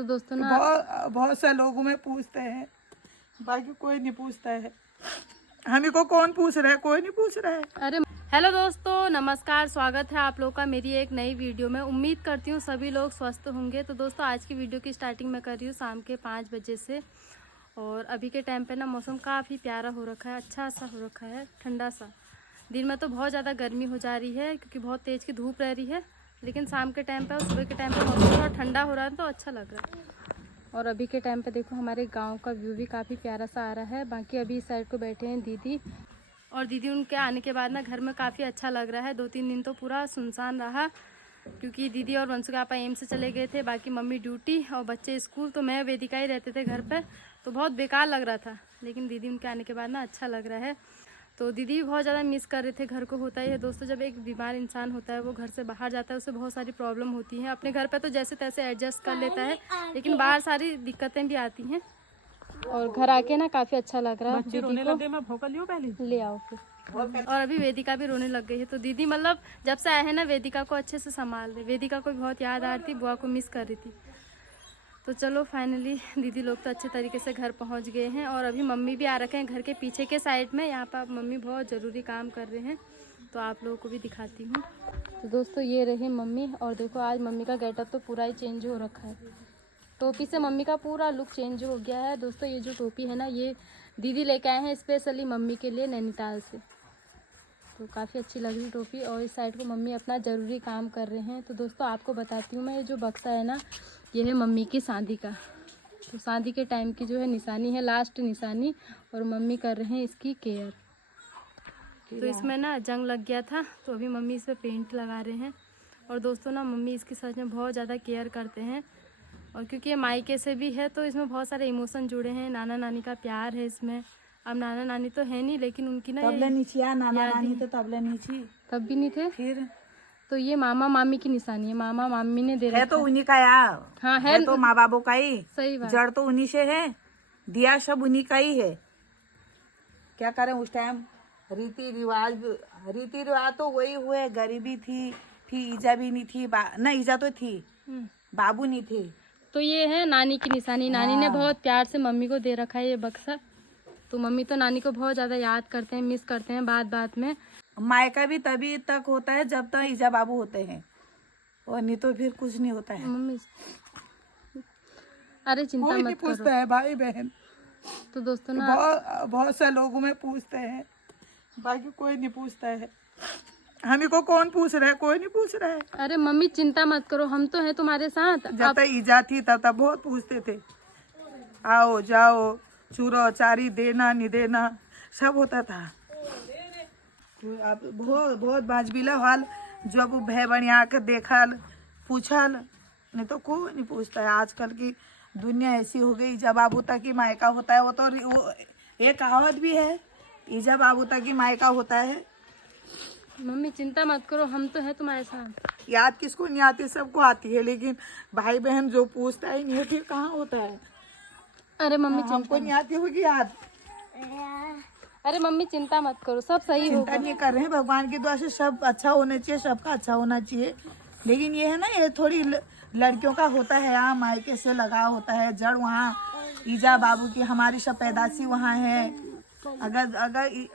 तो दोस्तों ना बहुत से लोगों में पूछते हैं, बाकी कोई नहीं पूछता है। हमें को कौन पूछ रहा है? कोई नहीं पूछ रहा है। अरे हेलो दोस्तों, नमस्कार। स्वागत है आप लोग का मेरी एक नई वीडियो में। उम्मीद करती हूँ सभी लोग स्वस्थ होंगे। तो दोस्तों आज की वीडियो की स्टार्टिंग मैं कर रही हूँ शाम के 5 बजे से। और अभी के टाइम पे ना मौसम काफ़ी प्यारा हो रखा है, अच्छा सा हो रखा है, ठंडा सा। दिन में तो बहुत ज़्यादा गर्मी हो जा रही है क्योंकि बहुत तेज़ की धूप रह रही है, लेकिन शाम के टाइम पे और सुबह के टाइम पे मौसम थोड़ा ठंडा हो रहा है तो अच्छा लग रहा है। और अभी के टाइम पे देखो हमारे गांव का व्यू भी काफ़ी प्यारा सा आ रहा है। बाकी अभी इस साइड को बैठे हैं दीदी, और दीदी उनके आने के बाद ना घर में काफ़ी अच्छा लग रहा है। 2-3 दिन तो पूरा सुनसान रहा क्योंकि दीदी और वंशु के पापा एम से चले गए थे, बाकी मम्मी ड्यूटी और बच्चे स्कूल, तो मैं वेदिका ही रहते थे घर पे। तो बहुत बेकार लग रहा था, लेकिन दीदी उनके आने के बाद ना अच्छा लग रहा है। तो दीदी भी बहुत ज़्यादा मिस कर रहे थे घर को। होता ही है दोस्तों, जब एक बीमार इंसान होता है वो घर से बाहर जाता है उसे बहुत सारी प्रॉब्लम होती हैं। अपने घर पे तो जैसे तैसे एडजस्ट कर लेता है, लेकिन बाहर सारी दिक्कतें भी आती हैं। और घर आके ना काफ़ी अच्छा लग रहा है। दीदी को मैं भोका लियो पहले ले आओ फिर। और अभी वेदिका भी रोने लग गई है। तो दीदी मतलब जब से आए हैं ना वेदिका को अच्छे से संभाल रहे। वेदिका को भी बहुत याद आ रही थी, बुआ को मिस कर रही थी। तो चलो फाइनली दीदी लोग तो अच्छे तरीके से घर पहुंच गए हैं। और अभी मम्मी भी आ रखे हैं घर के पीछे के साइड में। यहाँ पर मम्मी बहुत ज़रूरी काम कर रहे हैं, तो आप लोगों को भी दिखाती हूँ। तो दोस्तों ये रही मम्मी, और देखो आज मम्मी का गेटअप तो पूरा ही चेंज हो रखा है। टोपी से मम्मी का पूरा लुक चेंज हो गया है। दोस्तों ये जो टोपी है ना, ये दीदी लेके आए हैं स्पेशली मम्मी के लिए नैनीताल से। तो काफ़ी अच्छी लग रही टोपी। और इस साइड को मम्मी अपना ज़रूरी काम कर रहे हैं। तो दोस्तों आपको बताती हूँ मैं, ये जो बक्सा है ना, ये है मम्मी की शादी का। तो शादी के टाइम की जो है निशानी है, लास्ट निशानी, और मम्मी कर रहे हैं इसकी केयर। तो इसमें ना जंग लग गया था, तो अभी मम्मी इस पर पेंट लगा रहे हैं। और दोस्तों ना मम्मी इसकी सच में बहुत ज़्यादा केयर करते हैं। और क्योंकि ये मायके से भी है तो इसमें बहुत सारे इमोशन जुड़े हैं। नाना नानी का प्यार है इसमें। अब नाना नानी तो है नहीं, लेकिन उनकी ना तबले नीचे नाना याद नानी ही तो तबले नीचे तब भी नहीं थे। फिर तो ये मामा मामी की निशानी है, मामा मामी ने दे है रखा तो उन्हीं का यार। हाँ है तो माँ बापों का ही। सही बात। जड़ तो उन्हीं से है, दिया सब उन्हीं का ही है। क्या करें उस टाइम रीति रिवाज तो वही हुए। गरीबी थी, फिर ईजा भी नहीं थी, ना ईजा तो थी, बाबू नहीं थे। तो ये है नानी की निशानी। नानी ने बहुत प्यार से मम्मी को दे रखा है ये बक्सा। तो मम्मी तो नानी को बहुत ज़्यादा याद करते हैं, मिस करते हैं बात बात में। मायका भी तभी तक होता है जब तक ईजा बाबू होते हैं, और नहीं तो फिर कुछ नहीं होता है। मम्मी अरे चिंता कोई मत नहीं करो। पूछता है भाई बहन। तो दोस्तों ना बहुत से लोगों में पूछते हैं, बाकी कोई नहीं पूछता है। हमें को कौन पूछ रहा है? कोई नहीं पूछ रहा है। अरे मम्मी चिंता मत करो, हम तो हैं तुम्हारे साथ। जब तक ईजा थी तब तक बहुत पूछते थे, आओ जाओ, चूरो चारी देना नहीं देना सब होता था। अब बहुत बहुत बाजबीला हाल, जब भय बनिया के देखल पूछल, नहीं तो कोई नहीं पूछता है। आजकल की दुनिया ऐसी हो गई, जब बाबू तक की मायका होता है। वो एक कहावत भी है, ईजा बाबू तक की मायका होता है। मम्मी चिंता मत करो, हम तो हैं तुम्हारे साथ। याद किसको नहीं आती? सबको आती है, लेकिन भाई बहन जो पूछता ही नहीं है फिर कहाँ होता है। अरे मम्मी हमको नहीं आती होगी याद। अरे मम्मी चिंता मत करो, सब सही चिंता होगा। नहीं कर रहे हैं, भगवान की दुआ से सब अच्छा होना चाहिए, सबका अच्छा होना चाहिए। लेकिन ये है ना, ये थोड़ी लड़कियों का होता है, यहाँ मायके से लगाव होता है, जड़ वहाँ ईजा बाबू की, हमारी सब पैदाशी वहाँ है। अगर अगर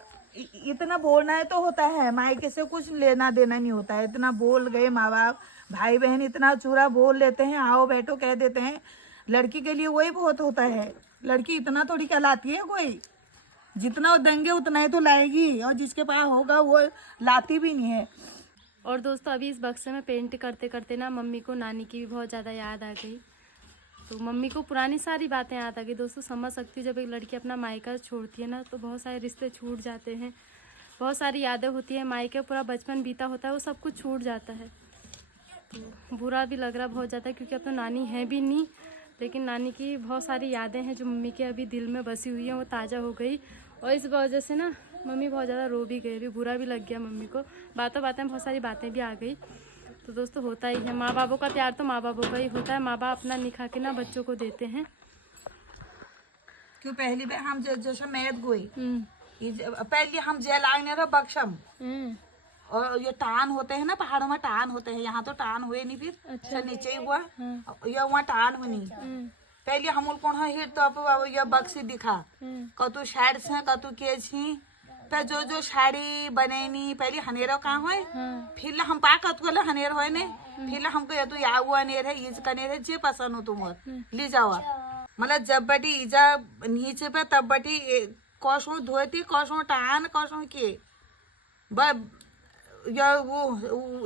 इतना बोलना है तो होता है, मायके से कुछ लेना देना नहीं होता है। इतना बोल गए माँ बाप, भाई बहन इतना चूरा बोल लेते हैं, आओ बैठो कह देते हैं। लड़की के लिए वही बहुत होता है। लड़की इतना थोड़ी कहलाती है कोई, जितना वो देंगे उतना ही तो लाएगी, और जिसके पास होगा वो लाती भी नहीं है। और दोस्तों अभी इस बक्से में पेंट करते करते ना मम्मी को नानी की भी बहुत ज़्यादा याद आ गई। तो मम्मी को पुरानी सारी बातें याद आ गई। दोस्तों समझ सकती हूँ, जब एक लड़की अपना मायका छोड़ती है ना तो बहुत सारे रिश्ते छूट जाते हैं, बहुत सारी यादें होती हैं। मायके पूरा बचपन बीता होता है, वो सब कुछ छूट जाता है। तो बुरा भी लग रहा बहुत ज़्यादा, क्योंकि अब तो नानी है भी नहीं, लेकिन नानी की बहुत सारी यादें हैं जो मम्मी के अभी दिल में बसी हुई हैं, वो ताज़ा हो गई। और इस वजह से ना मम्मी बहुत ज़्यादा रो भी गई, भी बुरा भी लग गया मम्मी को। बातों बातों में बहुत सारी बातें भी आ गई। तो दोस्तों होता ही है, माँ बापों का प्यार तो माँ बापों का ही होता है। माँ बाप अपना निखा के ना बच्चों को देते हैं। क्यों पहली बार हम जैसे मैद गोई, पहले हम जेल आने रहा बक्सम, और ये टान होते हैं ना, पहाड़ों में टान होते हैं, यहाँ तो टान हुए नहीं, फिर अच्छा नीचे ही हुआ। ये वहाँ टान हुई नहीं। पहले हम लोग कौन हिर तो अब ये बक्सी दिखा कतु साइड से कतु के छी पे जो साड़ी बनेनी पहले हनेरो कहाँ होए, फिर हम पा कतु हनेर होए ने, फिर हमको ये तो या हुआ नेर है, ईज का नेर है, जे पसंद हो तुम ले जाओ। मतलब जब बटी ईजा नीचे पे तब बटी कौशों धोती कौशों टान कौशों के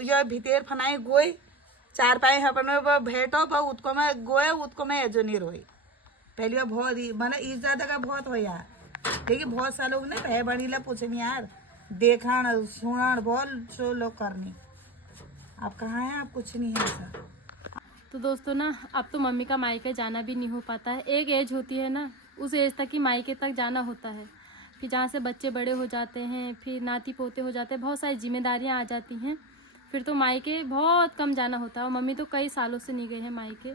या भीतर फनाई गोई चार पाए अपन भेटो उतको में गोए उतको में एजो नहीं रोई। पहली बार बहुत मतलब इस ज्यादा का बहुत हो यार, लेकिन बहुत सा लोग नहीं रहे बड़ी ला पूछे यार देखण सुनण बहुत सो लोग करनी। आप कहाँ हैं? आप कुछ नहीं है ऐसा। तो दोस्तों ना अब तो मम्मी का मायके जाना भी नहीं हो पाता है। एक एज होती है ना, उस एज तक ही मायके तक जाना होता है, फिर जहाँ से बच्चे बड़े हो जाते हैं, फिर नाती पोते हो जाते हैं, बहुत सारी जिम्मेदारियाँ आ जाती हैं, फिर तो मायके बहुत कम जाना होता है। और मम्मी तो कई सालों से नहीं गए हैं मायके,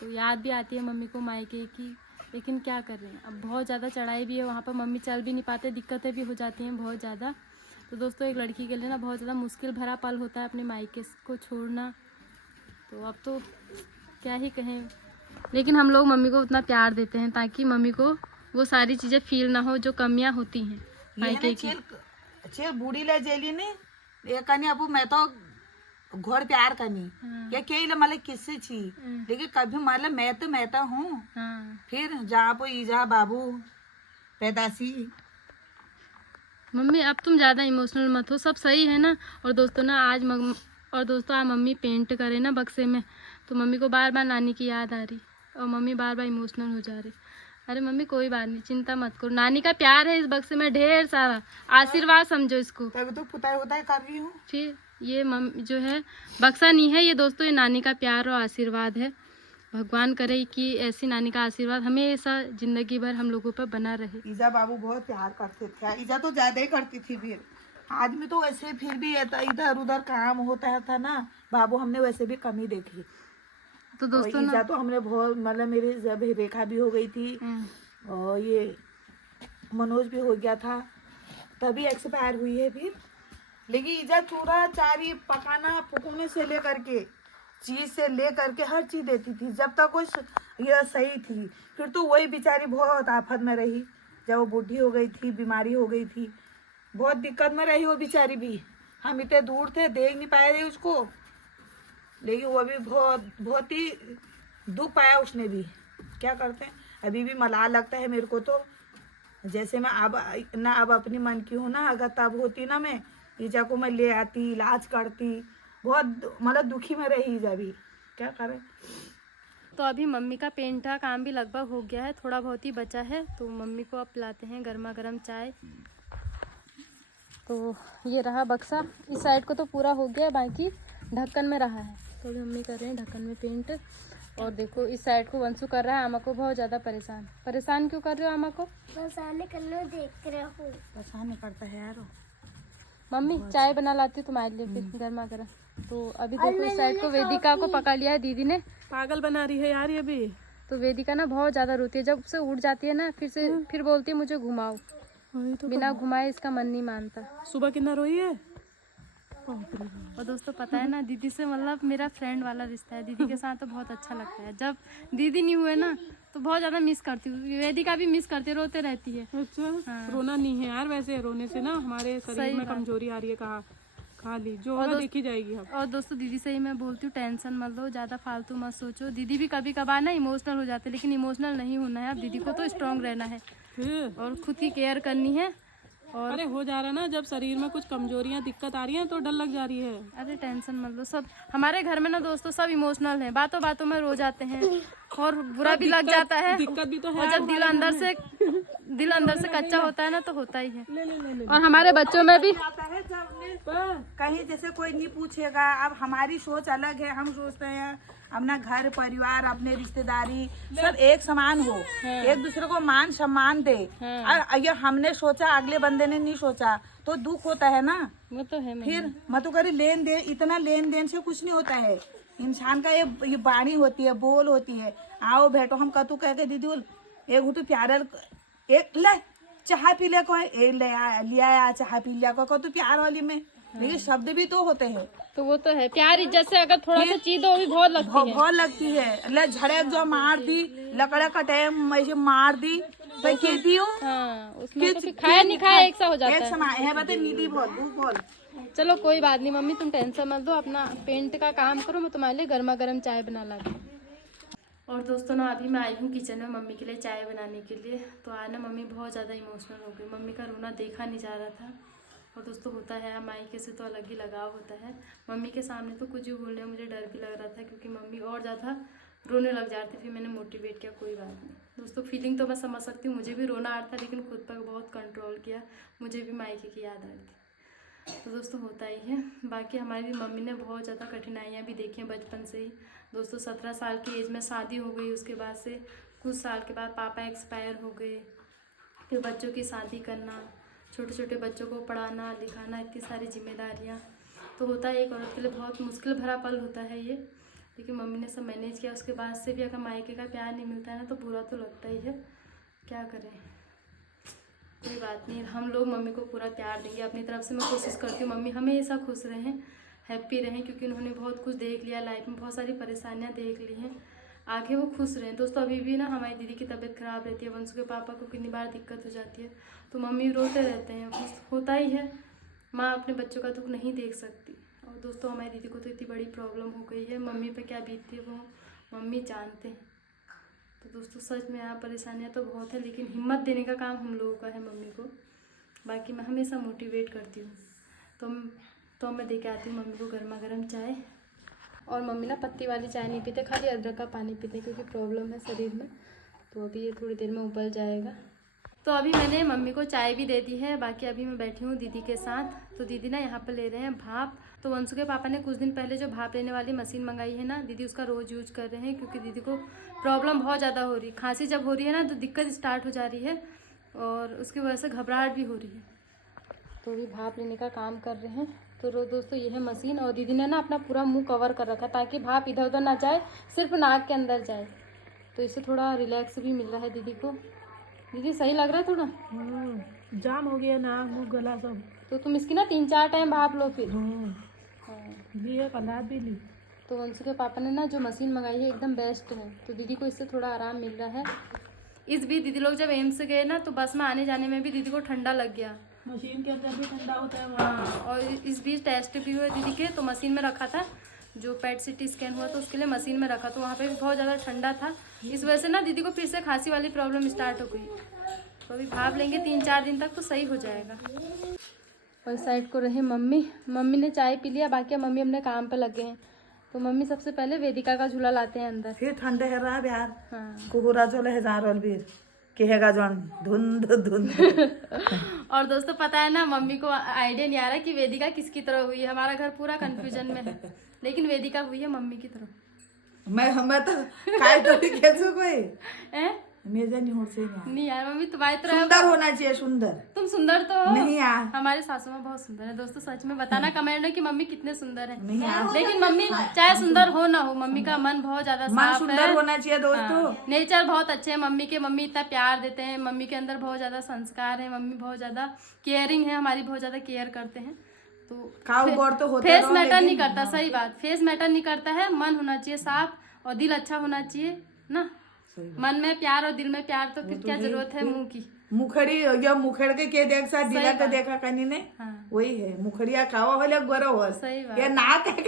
तो याद भी आती है मम्मी को मायके की, लेकिन क्या कर रहे हैं, अब बहुत ज़्यादा चढ़ाई भी है वहाँ पर, मम्मी चल भी नहीं पाते, दिक्कतें भी हो जाती हैं बहुत ज़्यादा। तो दोस्तों एक लड़की के लिए ना बहुत ज़्यादा मुश्किल भरा पल होता है अपने मायके को छोड़ना। तो अब तो क्या ही कहें, लेकिन हम लोग मम्मी को उतना प्यार देते हैं ताकि मम्मी को वो सारी चीज़ें फील ना हो जो कमियां होती हैं मायके की। चेल बूढ़ी ले जेली ने ये कनी अब मैं तो घोड़ प्यार करनी ये के मतलब किससे छी, लेकिन कभी मतलब मैं तो हूँ। फिर जहाँ पे ईजा बाबू पैदासी। मम्मी अब तुम ज़्यादा इमोशनल मत हो, सब सही है ना। और दोस्तों ना आज मम्मी पेंट करे ना बक्से में, तो मम्मी को बार बार नानी की याद आ रही और मम्मी बार बार इमोशनल हो जा रही। अरे मम्मी कोई बात नहीं, चिंता मत करो, नानी का प्यार है इस बक्से में ढेर सारा, आशीर्वाद समझो इसको। तभी तो पुताई उताई कर रही हूँ। फिर ये मम्मी जो है बक्सा नहीं है ये दोस्तों, ये नानी का प्यार और आशीर्वाद है। भगवान करे कि ऐसी नानी का आशीर्वाद हमेशा जिंदगी भर हम लोगों पर बना रहे। ईजा बाबू बहुत प्यार करते थे, ईजा तो ज्यादा ही करती थी। फिर आदमी तो वैसे फिर भी इधर उधर काम होता था ना, बाबू हमने वैसे भी कमी देखी। तो दोस्तों ईजा तो हमने बहुत मतलब मेरी जब रेखा भी हो गई थी और ये मनोज भी हो गया था, तभी एक्सपायर हुई है फिर। लेकिन ईजा चूरा चारी पकाना पकाने से लेकर के चीज से लेकर के हर चीज देती थी जब तक कुछ ये सही थी। फिर तो वही बेचारी बहुत आफत में रही, जब वो बूढ़ी हो गई थी, बीमारी हो गई थी, बहुत दिक्कत में रही वो बेचारी भी। हम इतने दूर थे, देख नहीं पाए थे उसको, लेकिन वो भी बहुत ही दुख पाया उसने भी। क्या करते हैं, अभी भी मलाल लगता है मेरे को तो, जैसे मैं अब अपनी मन की हूँ ना, अगर तब होती ना मैं ईजा को मैं ले आती, इलाज करती, बहुत मतलब दुखी में रही ईजा भी। क्या करें। तो अभी मम्मी का पेंट का काम भी लगभग हो गया है, थोड़ा बहुत ही बचा है, तो मम्मी को अब पिलाते हैं गर्मा गर्म चाय। तो ये रहा बक्सा, इस साइड को तो पूरा हो गया, बाकी ढक्कन में रहा है, तो अभी मम्मी कर रहे हैं ढक्कन में पेंट। और देखो इस साइड को वंशु कर रहा है आमा को बहुत ज़्यादा परेशान क्यों कर रहे हो आमा को? परेशान करने देख रहा हूँ। परेशान नहीं करता है यार। मम्मी चाय बना लाती हूँ तुम्हारे लिए फिर गर्मा गर्म। तो अभी देखो इस साइड को वेदिका को पकड़ लिया है दीदी ने, पागल बना रही है यार ये भी। तो वेदिका ना बहुत ज़्यादा रोती है, जब से उठ जाती है ना फिर बोलती है मुझे घुमाओ, तो बिना घुमाए इसका मन नहीं मानता। सुबह कितना रोई है। और दोस्तों पता है ना दीदी से मतलब मेरा फ्रेंड वाला रिश्ता है, दीदी के साथ तो बहुत अच्छा लगता है। जब दीदी नहीं हुए ना तो बहुत ज़्यादा मिस करती हूँ, वेदिका भी मिस करती है, रोते रहती है। अच्छा हाँ। रोना नहीं है यार, वैसे रोने से ना हमारे शरीर में कमजोरी आ रही है। कहा खा ली जो होगा देखी जाएगी। अब और दोस्तों दीदी से ही मैं बोलती हूँ टेंशन मत लो, ज़्यादा फालतू मत सोचो। दीदी भी कभी कभार ना इमोशनल हो जाते, लेकिन इमोशनल नहीं होना है, अब दीदी को तो स्ट्रांग रहना है और खुद की केयर करनी है। और अरे हो जा रहा ना, जब शरीर में कुछ कमजोरियां दिक्कत आ रही हैं तो डर लग जा रही है। अरे टेंशन मत लो, सब हमारे घर में ना दोस्तों सब इमोशनल हैं, बातों बातों में रो जाते हैं और बुरा भी लग जाता है। दिक्कत भी तो है, और जब दिल अंदर से कच्चा होता है ना तो होता ही है। और हमारे बच्चों में भी कहीं जैसे कोई नहीं पूछेगा, अब हमारी सोच अलग है, हम सोचते हैं अपना घर परिवार अपने रिश्तेदारी सब एक समान हो, एक दूसरे को मान सम्मान दे। और ये हमने सोचा अगले बंदे ने नहीं सोचा तो दुख होता है ना। वो तो है। फिर मत करी लेन देन, इतना लेन देन से कुछ नहीं होता है। इंसान का ये वाणी होती है, बोल होती है। आओ बैठो, हम कतु कह के दीदी एक घुटू प्यार एक ले चाह पी ले को ले लिया चाह पी लिया को कतु प्यार वाली में लेकिन शब्द भी तो होते हैं, तो वो तो है, प्यार इज्जत से अगर थोड़ा सा चीज हो भी बहुत लगती है। बहुत लगती है। ले झड़क जो मार दी, लकड़ा का टाइम ऐसे मार दी तो कहती हूँ हाँ, उसमें तो फिर खाया नहीं खाया एक सा हो जाता एक है। समान है। बता नीति बोल। चलो कोई बात नहीं मम्मी, तुम टेंशन मत लो, अपना पेंट का काम करो, मैं तुम्हारे लिए गर्मा गर्म चाय बना लाती हूँ। और दोस्तों ना अभी मैं आई हूँ किचन में मम्मी के लिए चाय बनाने के लिए। तो आज ना मम्मी बहुत ज़्यादा इमोशनल हो गई, मम्मी का रोना देखा नहीं जा रहा था। और दोस्तों होता है, मायके से तो अलग ही लगाव होता है। मम्मी के सामने तो कुछ भी बोलने में मुझे डर भी लग रहा था, क्योंकि मम्मी और ज़्यादा रोने लग जाती। फिर मैंने मोटिवेट किया, कोई बात नहीं दोस्तों, फीलिंग तो मैं समझ सकती हूँ, मुझे भी रोना आ रहा था, लेकिन खुद पर बहुत कंट्रोल किया, मुझे भी मायके की याद आ रही थी। तो दोस्तों होता ही है। बाकी हमारी मम्मी ने बहुत ज़्यादा कठिनाइयाँ भी देखी हैं बचपन से ही। दोस्तों 17 साल की एज में शादी हो गई, उसके बाद से कुछ साल के बाद पापा एक्सपायर हो गए, फिर बच्चों की शादी करना, छोटे छोटे बच्चों को पढ़ाना लिखाना, इतनी सारी जिम्मेदारियाँ। तो होता है एक औरत के लिए बहुत मुश्किल भरा पल होता है ये, लेकिन मम्मी ने सब मैनेज किया। उसके बाद से भी अगर मायके का प्यार नहीं मिलता है ना, तो बुरा तो लगता ही है, क्या करें। कोई बात नहीं, हम लोग मम्मी को पूरा प्यार देंगे। अपनी तरफ से मैं कोशिश करती हूँ मम्मी हमेशा खुश रहें, हैप्पी रहें, क्योंकि उन्होंने बहुत कुछ देख लिया लाइफ में, बहुत सारी परेशानियाँ देख ली हैं, आगे वो खुश रहें। दोस्तों अभी भी ना हमारी दीदी की तबीयत ख़राब रहती है, वंशु के पापा को कितनी बार दिक्कत हो जाती है, तो मम्मी रोते रहते हैं। होता ही है, माँ अपने बच्चों का दुख नहीं देख सकती। और दोस्तों हमारी दीदी को तो इतनी बड़ी प्रॉब्लम हो गई है, मम्मी पे क्या बीतती है वो मम्मी जानते हैं। तो दोस्तों सच में यहाँ परेशानियाँ तो बहुत है, लेकिन हिम्मत देने का काम हम लोगों का है मम्मी को। बाकी मैं हमेशा मोटिवेट करती हूँ। तो मैं दे के आती हूँ मम्मी को गर्मा गर्म चाय। और मम्मी ना पत्ती वाली चाय नहीं पीते, खाली अदरक का पानी पीते, क्योंकि प्रॉब्लम है शरीर में। तो अभी ये थोड़ी देर में उबल जाएगा। तो अभी मैंने मम्मी को चाय भी दे दी है। बाकी अभी मैं बैठी हूँ दीदी के साथ। तो दीदी ना यहाँ पर ले रहे हैं भाप। तो वंशु के पापा ने कुछ दिन पहले जो भाप लेने वाली मशीन मंगाई है ना, दीदी उसका रोज़ यूज कर रहे हैं, क्योंकि दीदी को प्रॉब्लम बहुत ज़्यादा हो रही है। खांसी जब हो रही है ना, तो दिक्कत स्टार्ट हो जा रही है, और उसकी वजह से घबराहट भी हो रही है। तो अभी भाप लेने का काम कर रहे हैं। तो दोस्तों ये है मशीन, और दीदी ने ना अपना पूरा मुंह कवर कर रखा, ताकि भाप इधर उधर ना जाए, सिर्फ नाक के अंदर जाए। तो इससे थोड़ा रिलैक्स भी मिल रहा है दीदी को। दीदी सही लग रहा है थोड़ा? जाम हो गया ना, मुँह गला सब। तो तुम इसकी ना 3-4 टाइम भाप लो फिर। लिए कला भी ली। तो वंशु के पापा ने ना जो मशीन मंगाई है एकदम बेस्ट है, तो दीदी को इससे थोड़ा आराम मिल रहा है। इस बीच दीदी लोग जब एम्स गए ना, तो बस में आने जाने में भी दीदी को ठंडा लग गया। मशीन के अंदर भी ठंडा होता है वहाँ। और इस बीच टेस्ट भी हुए दीदी के, तो मशीन में रखा था, जो पेट सिटी स्कैन हुआ तो उसके लिए मशीन में रखा, तो वहाँ पे भी बहुत ज़्यादा ठंडा था। इस वजह से ना दीदी को फिर से खांसी वाली प्रॉब्लम स्टार्ट हो गई। तो अभी भाप लेंगे 3-4 दिन तक, तो सही हो जाएगा। और साइड को रहे मम्मी ने चाय पी लिया, बाकी मम्मी अपने काम पे लगे हैं। तो मम्मी सबसे पहले वेदिका का झूला लाते हैं अंदर। फिर ठंडे है रहा बिहार। हाँ। कुकुरा चले है जारोल बीर कहेगा जौन धुंध धुंध। और दोस्तों पता है ना, मम्मी को आइडिया नहीं आ रहा कि वेदिका किसकी तरह हुई है। हमारा घर पूरा कंफ्यूजन में है, लेकिन वेदिका हुई है मम्मी की तरह। मैं तो काय तो कैसे कोई हैं? मेजा नहीं हो से नहीं यार मम्मी तुम्हारी तरह सुंदर होना चाहिए, सुंदर। तुम सुंदर तो हो। नहीं यार, हमारे सासू माँ बहुत सुंदर है दोस्तों, सच में बताना कमेंट में कि मम्मी कितने सुंदर है। नहीं यार, लेकिन मम्मी चाहे सुंदर हो ना हो, मम्मी का मन बहुत ज्यादा मन साफ सुंदर है। होना चाहिए दोस्तों। नेचर बहुत अच्छे है मम्मी के, मम्मी इतना प्यार देते हैं, मम्मी के अंदर बहुत ज्यादा संस्कार है, मम्मी बहुत ज्यादा केयरिंग है, हमारी बहुत ज्यादा केयर करते हैं। तो काऊ गोड़ तो होते फेस रहो, मैटर नहीं लेकिन- करता, सही बात, फेस मैटर नहीं करता है, मन होना चाहिए साफ, और दिल अच्छा होना चाहिए ना। मन में प्यार और दिल में प्यार, तो फिर क्या जरूरत है मुंह की। मुखड़ी या मुखड़ के देख सा दिला सही तो बात। देखा कनी ने। हाँ। वही है, मुखड़िया खावा हो गोरा हो। सही बात। या नाक है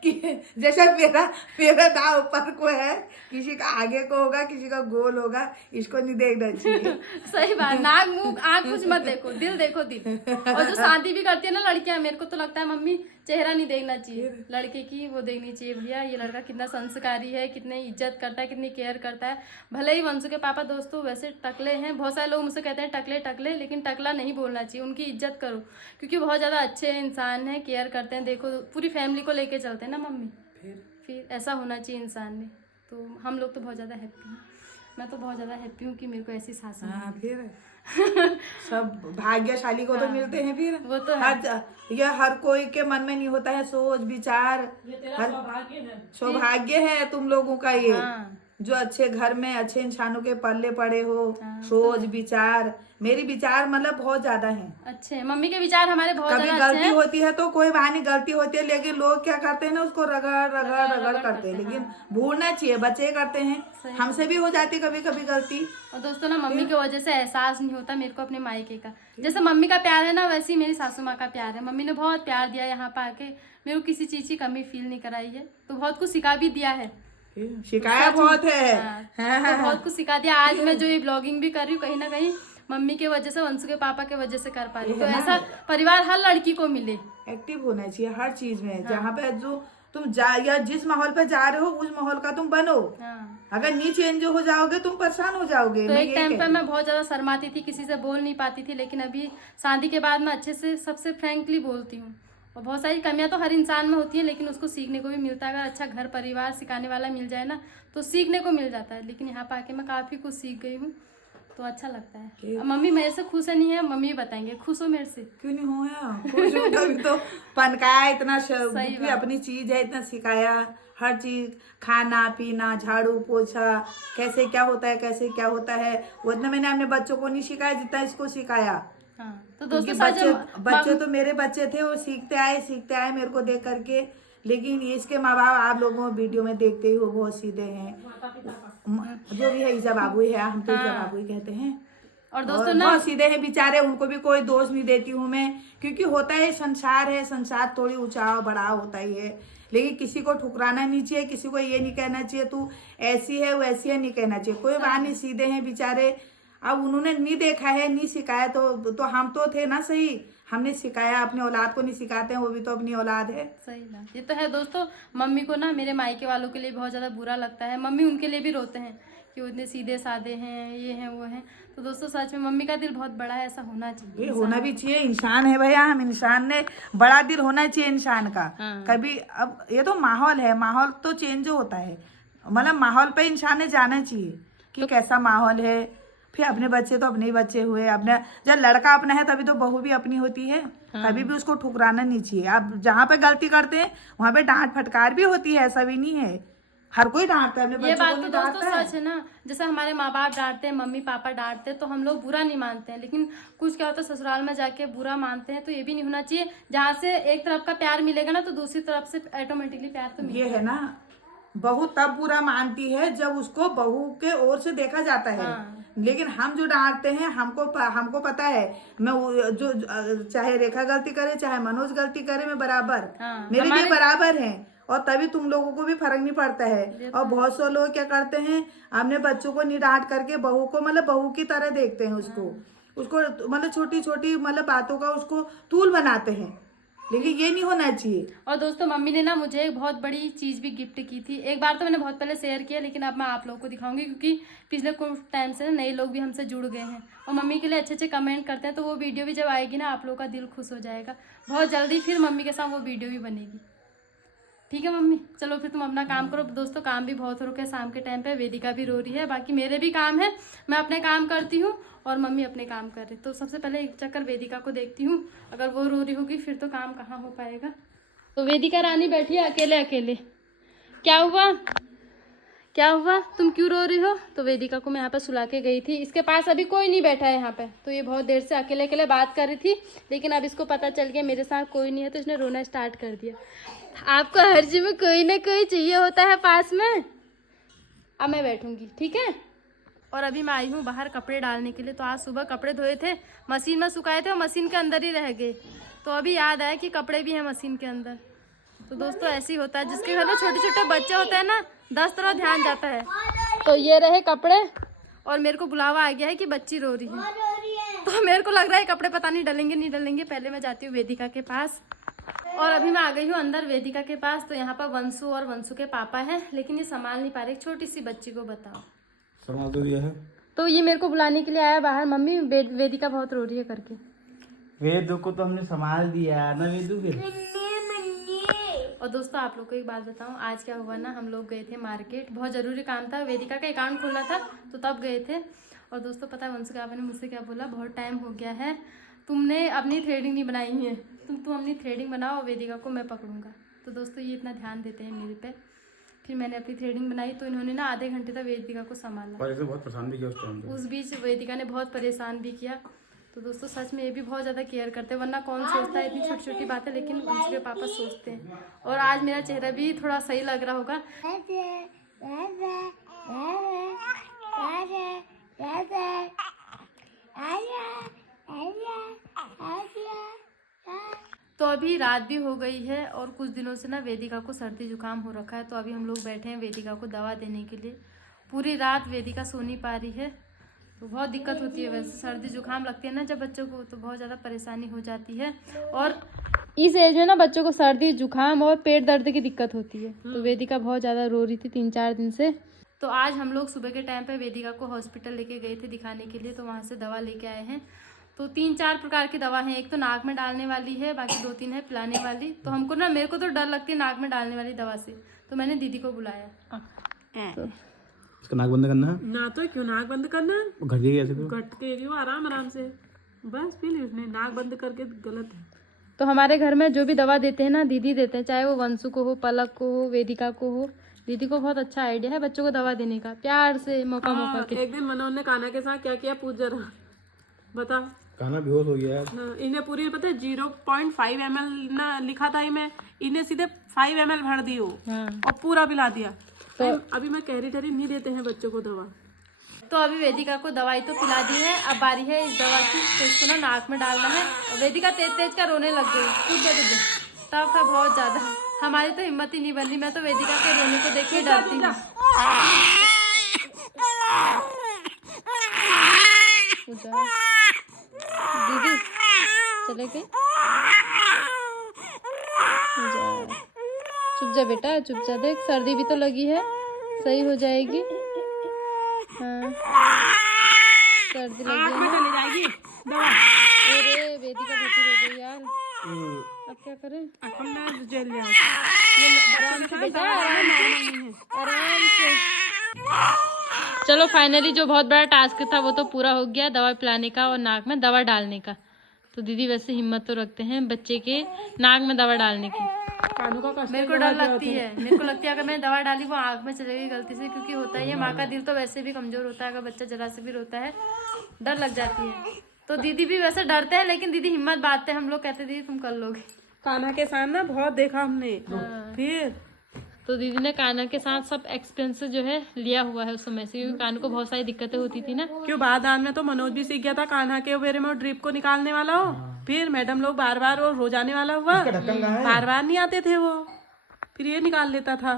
कि जैसे मेरा ना ऊपर को है, किसी का आगे को होगा, किसी का गोल होगा, इसको नहीं देखना चाहिए। सही बात, नाक मुंह आँख कुछ मत देखो, दिल देखो दिल। और जो शादी भी करती है ना लड़कियां, मेरे को तो लगता है मम्मी चेहरा नहीं देखना चाहिए लड़के की, वो देखनी चाहिए भैया ये लड़का कितना संस्कारी है, कितनी इज्जत करता है, कितनी केयर करता है। भले ही वंशु के पापा दोस्तों वैसे टकले हैं, बहुत सारे लोग मुझसे कहते हैं टकले टकले, लेकिन टकला नहीं बोलना चाहिए, उनकी इज्जत करो, क्योंकि बहुत ज़्यादा अच्छे इंसान हैं, केयर करते हैं। देखो पूरी फैमिली को लेके चलते हैं ना मम्मी, फिर ऐसा होना चाहिए इंसान में। तो हम लोग तो बहुत ज़्यादा हैप्पी हैं, मैं तो बहुत ज़्यादा हैप्पी हूँ कि मेरे को ऐसी सास मिली। हाँ, फिर सब भाग्यशाली को तो मिलते हैं। फिर वो तो है। हर कोई के मन में नहीं होता है सोच विचार। ये तेरा सौभाग्य है। सौभाग्य है तुम लोगों का ये। हाँ जो अच्छे घर में अच्छे इंसानों के पल्ले पड़े हो, सोच विचार, मेरी विचार मतलब बहुत ज्यादा हैं। अच्छे मम्मी के विचार हमारे बहुत कभी ज्यादा अच्छे गलती हैं। होती है तो कोई बहानी गलती होती है, लेकिन लोग क्या करते हैं ना, उसको रगड़ रगड़ रगड़ करते हैं, लेकिन भूलना चाहिए, बच्चे करते हैं, हमसे भी हो जाती कभी कभी गलती। और दोस्तों ना मम्मी की वजह से एहसास नहीं होता मेरे को अपने मायके का। जैसे मम्मी का प्यार है ना, वैसे ही मेरी सासू माँ का प्यार है। मम्मी ने बहुत प्यार दिया यहाँ पर आके, मेरे को किसी चीज की कमी फील नहीं कराई है, तो बहुत कुछ सिखा भी दिया है। शिकायत बहुत है। तो बहुत कुछ सिखा दिया। आज मैं जो ये ब्लॉगिंग भी कर रही हूँ, कहीं ना कहीं मम्मी के वजह से, वंशु के पापा के वजह से कर पा रही हूँ। तो ऐसा परिवार हर लड़की को मिले। एक्टिव होना चाहिए हर चीज में, जहाँ पे जो तुम जा या जिस माहौल पे जा रहे हो उस माहौल का तुम बनो। अगर नहीं चेंज हो जाओगे तुम परेशान हो जाओगे। तो एक टाइम पे मैं बहुत ज्यादा शर्माती थी, किसी से बोल नहीं पाती थी, लेकिन अभी शादी के बाद मैं अच्छे से सबसे फ्रैंकली बोलती हूँ। और बहुत सारी कमियां तो हर इंसान में होती है, लेकिन उसको सीखने को भी मिलता है। अगर अच्छा घर परिवार सिखाने वाला मिल जाए ना, तो सीखने को मिल जाता है। लेकिन यहाँ पर आके मैं काफी कुछ सीख गई हूँ, तो अच्छा लगता है। अब मम्मी मेरे से खुश है नहीं है, मम्मी बताएंगे खुश हो मेरे से। क्यों नहीं हो यार, खुश हो तभी तो पनकाया इतना, भी अपनी चीज है, इतना सिखाया हर चीज, खाना पीना झाड़ू पोछा कैसे क्या होता है, कैसे क्या होता है, उतना मैंने अपने बच्चों को नहीं सिखाया जितना इसको सिखाया। तो दोस्तों बच्चे तो मेरे बच्चे थे, वो सीखते आए मेरे को देख करके। लेकिन इसके माँ बाप आप लोगों वीडियो में देखते ही हो, बहुत सीधे हैं, जो भी है ईजा बाबू है, हम तो ईजा बाबू ही कहते हैं। और दोस्तों ना बहुत सीधे हैं बेचारे, उनको भी कोई दोष नहीं देती हूँ मैं, क्योंकि होता है संसार है, संसार थोड़ी ऊंचा बड़ा होता ही है। लेकिन किसी को ठुकराना नहीं चाहिए, किसी को ये नहीं कहना चाहिए तू ऐसी है वैसी है, नहीं कहना चाहिए। कोई बात नहीं, सीधे हैं बेचारे। अब उन्होंने नहीं देखा है, नहीं सिखाया, तो हम तो थे ना सही, हमने सिखाया। अपने औलाद को नहीं सिखाते हैं, वो भी तो अपनी औलाद है। सही बात, ये तो है दोस्तों। मम्मी को ना मेरे मायके वालों के लिए बहुत ज्यादा बुरा लगता है। मम्मी उनके लिए भी रोते हैं कि वो इतने सीधे साधे हैं, ये हैं वो हैं। तो दोस्तों सच में मम्मी का दिल बहुत बड़ा है, ऐसा होना चाहिए। होना भी चाहिए, इंसान है भैया हम, इंसान ने बड़ा दिल होना चाहिए इंसान का। कभी अब ये तो माहौल है, माहौल तो चेंज होता है, मतलब माहौल पे इंसान ने जाना चाहिए कि कैसा माहौल है। फिर अपने बच्चे तो अपने ही बच्चे हुए, अपने जब लड़का अपना है तभी तो बहू भी अपनी होती है। कभी भी उसको ठुकराना नहीं चाहिए। अब जहाँ पे गलती करते हैं वहाँ पे डांट फटकार भी होती है, ऐसा भी नहीं है हर कोई डांटता है अपने ये बच्चों बात को, तो नहीं दोस्तों डांटता है। सच है ना। जैसे हमारे माँ बाप डांटते हैं, मम्मी पापा डांटते हैं, तो हम लोग बुरा नहीं मानते हैं। लेकिन कुछ क्या होता है, ससुराल में जाके बुरा मानते हैं, तो ये भी नहीं होना चाहिए। जहाँ से एक तरफ का प्यार मिलेगा ना, तो दूसरी तरफ से ऑटोमेटिकली प्यार तो मिलेगा। ये है ना, बहू तब बुरा मानती है जब उसको बहू के ओर से देखा जाता है। लेकिन हम जो डांटते हैं, हमको पता है, मैं जो चाहे रेखा गलती करे चाहे मनोज गलती करे, मैं बराबर, मेरे लिए बराबर है। और तभी तुम लोगों को भी फर्क नहीं पड़ता है। और बहुत से लोग क्या करते हैं, अपने बच्चों को नहीं डांट करके बहू को मतलब बहू की तरह देखते हैं, उसको मतलब छोटी छोटी मतलब बातों का उसको तूल बनाते हैं। लेकिन ये नहीं होना चाहिए। और दोस्तों मम्मी ने ना मुझे एक बहुत बड़ी चीज भी गिफ्ट की थी। एक बार तो मैंने बहुत पहले शेयर किया, लेकिन अब मैं आप लोगों को दिखाऊंगी, क्योंकि पिछले कुछ टाइम से ना नए लोग भी हमसे जुड़ गए हैं और मम्मी के लिए अच्छे अच्छे कमेंट करते हैं। तो वो वीडियो भी जब आएगी ना, आप लोगों का दिल खुश हो जाएगा। बहुत जल्दी फिर मम्मी के साथ वो वीडियो भी बनेगी। ठीक है मम्मी, चलो फिर तुम अपना काम करो। दोस्तों काम भी बहुत हो रहा है शाम के टाइम पे, वेदिका भी रो रही है, बाकी मेरे भी काम है, मैं अपने काम करती हूँ और मम्मी अपने काम कर रही। तो सबसे पहले एक चक्कर वेदिका को देखती हूँ, अगर वो रो रही होगी फिर तो काम कहाँ हो पाएगा। तो वेदिका रानी बैठी है अकेले अकेले। क्या हुआ, क्या हुआ, तुम क्यों रो रही हो? तो वेदिका को मैं यहाँ पर सुला के गई थी, इसके पास अभी कोई नहीं बैठा है यहाँ पे, तो ये बहुत देर से अकेले अकेले बात कर रही थी। लेकिन अब इसको पता चल गया मेरे साथ कोई नहीं है, तो इसने रोना स्टार्ट कर दिया। आपको हर चीज में कोई ना कोई चाहिए होता है पास में। अब मैं बैठूंगी, ठीक है। और अभी मैं आई हूँ बाहर कपड़े डालने के लिए। तो आज सुबह कपड़े धोए थे, मशीन में सुखाए थे और मशीन के अंदर ही रह गए। तो अभी याद आया कि कपड़े भी हैं मशीन के अंदर। तो दोस्तों ऐसे ही होता है, जिसके घर में छोटे छोटे बच्चे होते हैं ना, 10 तरह ध्यान जाता है। तो ये रहे कपड़े, और मेरे को बुलावा आ गया है कि बच्ची रो रही है। तो मेरे को लग रहा है कपड़े पता नहीं डलेंगे नहीं डलेंगे। पहले मैं जाती हूँ वेदिका के पास। और अभी मैं आ गई हूँ अंदर वेदिका के पास। तो यहाँ पर वंशु और वंशु के पापा हैं, लेकिन ये संभाल नहीं पा रहे। छोटी सी बच्ची को बताओ, संभाल तो दिया है। तो ये मेरे को बुलाने के लिए आया बाहर, मम्मी वेदिका बहुत रो रही है करके। वेदू को तो हमने संभाल दिया ना वेदू फिर। और दोस्तों आप लोग को एक बात बताऊं, आज क्या हुआ ना, हम लोग गए थे मार्केट, बहुत ज़रूरी काम था, वेदिका का अकाउंट खोलना था, तो तब गए थे। और दोस्तों पता है वंशु ने मुझसे क्या बोला, बहुत टाइम हो गया है, तुमने अपनी थ्रेडिंग नहीं बनाई है, तुम अपनी थ्रेडिंग बनाओ, वेदिका को मैं पकड़ूंगा। तो दोस्तों ये इतना ध्यान देते हैं मेरे पे। फिर मैंने अपनी थ्रेडिंग बनाई, तो इन्होंने ना आधे घंटे तक वेदिका को संभाला। और ऐसे बहुत परेशान भी किया उस टाइम पे। उस बीच वेदिका ने बहुत परेशान भी किया। तो दोस्तों सच में ये भी बहुत ज़्यादा केयर करते हैं, वरना कौन सोचता है इतनी छोटी छोटी बातें, लेकिन उनके पापा सोचते हैं। और आज मेरा चेहरा भी थोड़ा सही लग रहा होगा। तो अभी रात भी हो गई है और कुछ दिनों से ना वेदिका को सर्दी जुकाम हो रखा है। तो अभी हम लोग बैठे हैं वेदिका को दवा देने के लिए। पूरी रात वेदिका सो नहीं पा रही है, तो बहुत दिक्कत होती है। वैसे सर्दी जुकाम लगती है ना जब बच्चों को, तो बहुत ज़्यादा परेशानी हो जाती है। और इस एज में ना बच्चों को सर्दी जुकाम और पेट दर्द की दिक्कत होती है। तो वेदिका बहुत ज़्यादा रो रही थी 3-4 दिन से। तो आज हम लोग सुबह के टाइम पे वेदिका को हॉस्पिटल लेके गए थे दिखाने के लिए, तो वहाँ से दवा लेके आए हैं। तो 3-4 प्रकार की दवा है, एक तो नाक में डालने वाली है, बाकी 2-3 है पिलाने वाली। तो हमको ना, मेरे को तो डर लगती है नाक में डालने वाली दवा से, तो मैंने दीदी को बुलाया। तो इसका नाक बंद करना है ना, तो क्यों नाक बंद करना, घट गई ऐसे तो। घट के वो आराम से बस पी ली उसने, नाक बंद करके गलत है। तो हमारे घर में जो भी दवा देते हैं ना दीदी देते हैं, चाहे वो वंशु को हो, पलक को हो, वेदिका को हो। दीदी को बहुत अच्छा आइडिया है बच्चों को दवा देने का, प्यार से मौका के। एक दिन मनोज ने कान्हा के साथ क्या किया, पूछ जरा बता। कान्हा बेहोश हो गया है। इन्हें पूरी पता है 0.5 ml ना लिखा था, इन्हें सीधे 5 ml भर दी हो और पूरा पिला दिया। तो अभी मैं कह रही थी नहीं देते हैं बच्चों को दवा। तो अभी वेदिका को दवाई तो पिला दी है, अब बारी है इस दवा की। तो इसको ना नाक में डालना है। और वेदिका तेज का रोने लग गई, टफ है बहुत ज्यादा। हमारी तो हिम्मत ही नहीं बन रही, मैं तो वेदिका के रोने को देख के डरती हूँ। दीदी चले गई, चुप जा बेटा, चुप जा, देख सर्दी भी तो लगी है, सही हो जाएगी। हाँ सर्दी लगी है, चली जाएगी दवा। अरे वेदिका भर्ती हो गई यार, अब क्या करें? जेल आराम से बेटा, आराम से। चलो फाइनली जो बहुत बड़ा टास्क था वो तो पूरा हो गया, दवा पिलाने का और नाक में दवा डालने का। तो दीदी वैसे हिम्मत तो रखते हैं बच्चे के नाक में दवा डालने की। मेरे को डर लगती है, मेरे को लगती है अगर मैंने दवा डाली वो आँख में चले गई गलती से, क्योंकि होता ही है माँ का दिल तो वैसे भी कमजोर होता है, अगर बच्चा जरा से भी रोता है डर लग जाती है। तो दीदी भी वैसे डरते हैं, लेकिन दीदी हिम्मत बांधते हैं। हम लोग कहते दीदी तुम कर लोगे। कान्हा के साथ ना बहुत देखा हमने। फिर तो दीदी ने कान्हा के साथ सब एक्सपीरियंस जो है लिया हुआ है उस समय से, क्योंकि कान्हा को बहुत सारी दिक्कतें होती थी ना। क्यों बाद में तो मनोज भी सीख गया था कान्हा के बेरे में ड्रिप को निकालने वाला हो। फिर मैडम लोग बार बार वो हो जाने वाला हुआ, बार बार नहीं आते थे वो, फिर ये निकाल लेता था।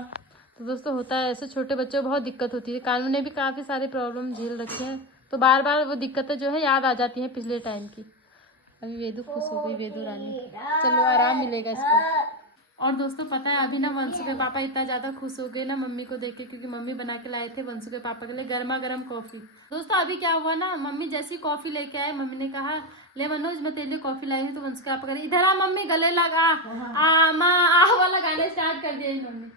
तो दोस्तों होता है ऐसे, छोटे बच्चों को बहुत दिक्कत होती है। कान्हा ने भी काफी सारे प्रॉब्लम झेल रखे हैं, तो बार बार वो दिक्कतें जो है याद आ जाती हैं पिछले टाइम की। अभी वेदू खुश हो गई, वेदू रानी, चलो आराम मिलेगा इसको। और दोस्तों पता है अभी ना वंशु के पापा इतना ज़्यादा खुश हो गए ना मम्मी को देख के, क्योंकि मम्मी बना के लाए थे वंशु के पापा के लिए गर्मा गर्म कॉफ़ी। दोस्तों अभी क्या हुआ ना, मम्मी जैसी कॉफ़ी लेके आए, मम्मी ने कहा ले मनोज मैं तेरे लिए कॉफ़ी लाई हूँ। तो वंशु के पापा कह इधर आ मम्मी, गले लगा आ माँ आ वाला गाना स्टार्ट कर दिया मम्मी।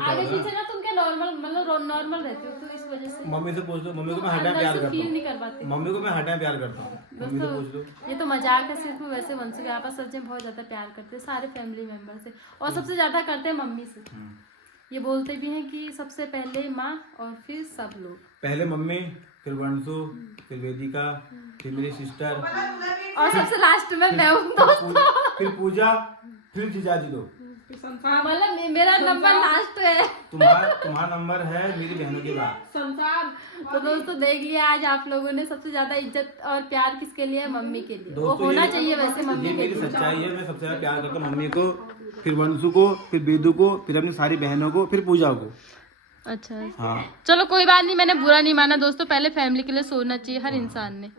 आगे पीछे ना तुम क्या नॉर्मल, मतलब नॉर्मल रहते हो, तो इस वजह से मम्मी से पूछ लो, मम्मी को मैं हर टाइम प्यार करता फील हूँ। नहीं कर पाते मम्मी को मैं हर टाइम प्यार करता हूँ, मम्मी से पूछ लो। ये तो मजाक है सिर्फ, वैसे वंशु के पापा सच में बहुत ज्यादा प्यार करते हैं सारे फैमिली मेंबर से, और सबसे ज्यादा करते हैं मम्मी से। ये बोलते भी हैं कि सबसे पहले माँ और फिर सब लोग। पहले मम्मी, फिर वंशु, फिर वेदिका, फिर मेरी सिस्टर, और सबसे लास्ट में मैं हूँ दोस्तों। फिर पूजा, फिर जीजाजी लोग। मतलब मेरा नंबर लास्ट है। तुम्हारा नंबर है मेरी बहनों के बाद। संसार। तो दोस्तों देख लिया आज आप लोगों ने, सबसे ज्यादा इज्जत और प्यार किसके लिए है? मम्मी के लिए। वो होना चाहिए वैसे मम्मी ये के मेरी लिए। सच्चाई है, मैं सबसे ज्यादा प्यार करता हूँ मम्मी को, फिर वंशु को, फिर बेदू को, फिर अपनी सारी बहनों को, फिर पूजा को। अच्छा हाँ चलो कोई बात नहीं, मैंने बुरा नहीं माना दोस्तों, पहले फैमिली के लिए सोचना चाहिए हर इंसान ने।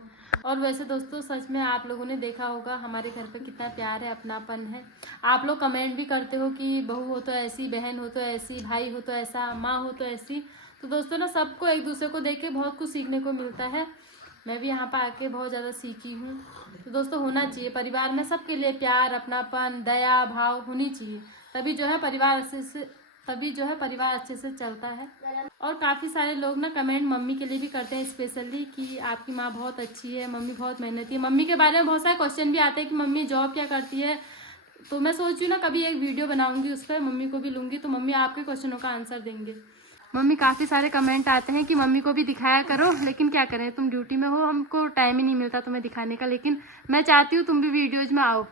और वैसे दोस्तों सच में आप लोगों ने देखा होगा हमारे घर पे कितना प्यार है, अपनापन है। आप लोग कमेंट भी करते हो कि बहू हो तो ऐसी, बहन हो तो ऐसी, भाई हो तो ऐसा, माँ हो तो ऐसी। तो दोस्तों ना सबको एक दूसरे को देख के बहुत कुछ सीखने को मिलता है। मैं भी यहाँ पर आके बहुत ज़्यादा सीखी हूँ। तो दोस्तों होना चाहिए परिवार में सबके लिए प्यार, अपनापन, दया भाव होनी चाहिए, तभी जो है परिवार अच्छे से चलता है। और काफ़ी सारे लोग ना कमेंट मम्मी के लिए भी करते हैं स्पेशली कि आपकी माँ बहुत अच्छी है, मम्मी बहुत मेहनती है। मम्मी के बारे में बहुत सारे क्वेश्चन भी आते हैं कि मम्मी जॉब क्या करती है, तो मैं सोच रही हूँ ना कभी एक वीडियो बनाऊंगी उस पर, मम्मी को भी लूंगी तो मम्मी आपके क्वेश्चनों का आंसर देंगे। मम्मी काफ़ी सारे कमेंट आते हैं कि मम्मी को भी दिखाया करो, लेकिन क्या करें तुम ड्यूटी में हो, हमको टाइम ही नहीं मिलता तुम्हें दिखाने का। लेकिन मैं चाहती हूँ तुम भी वीडियोज में आओ।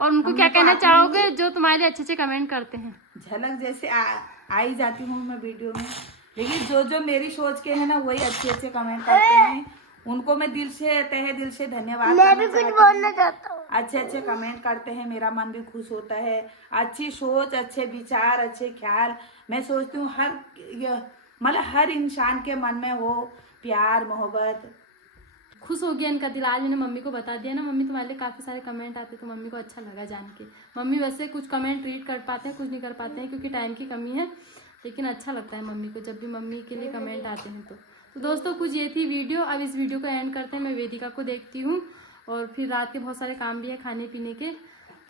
और उनको क्या कहना चाहोगे जो तुम्हारे लिए अच्छे अच्छे कमेंट करते हैं? झलक जैसे आई जाती हूँ मैं वीडियो में, लेकिन जो जो मेरी सोच के है ना वही अच्छे अच्छे कमेंट करते हैं, उनको मैं दिल से तहे दिल से धन्यवाद बोलना चाहता हूँ। अच्छे अच्छे कमेंट करते हैं, मेरा मन भी खुश होता है। अच्छी सोच, अच्छे विचार, अच्छे ख्याल, मैं सोचती हूँ मतलब हर इंसान के मन में हो प्यार मोहब्बत। खुश हो गया इनका दिल, आज मैंने मम्मी को बता दिया ना। मम्मी तुम्हारे लिए काफ़ी सारे कमेंट आते तो मम्मी को अच्छा लगा जान के। मम्मी वैसे कुछ कमेंट रीड कर पाते हैं, कुछ नहीं कर पाते हैं क्योंकि टाइम की कमी है, लेकिन अच्छा लगता है मम्मी को जब भी मम्मी के लिए कमेंट आते हैं। तो दोस्तों कुछ ये थी वीडियो। अब इस वीडियो को एंड करते हैं। मैं वेदिका को देखती हूँ और फिर रात के बहुत सारे काम भी है खाने पीने के।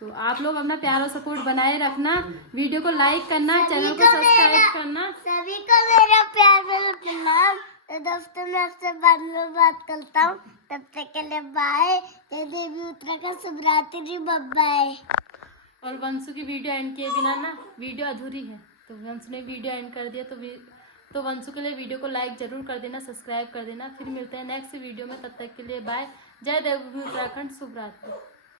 तो आप लोग अपना प्यार और सपोर्ट बनाए रखना, वीडियो को लाइक करना, चैनल को सब्सक्राइब करना। सभी को मेरा प्यार मेरा प्रणाम। तो दोस्तों मैं आपसे बाद में बात करता हूँ, तब तक के लिए बाय। जय देवी उत्तराखंड, शुभ रात्रि, बाय। और वंशु की वीडियो एंड किए बिना ना वीडियो अधूरी है, तो वंशु ने वीडियो एंड कर दिया। तो वंशु के लिए वीडियो को लाइक जरूर कर देना, सब्सक्राइब कर देना। फिर मिलते हैं नेक्स्ट वीडियो में, तब तक के लिए बाय। जय देवी उत्तराखंड, शुभ रात्रि।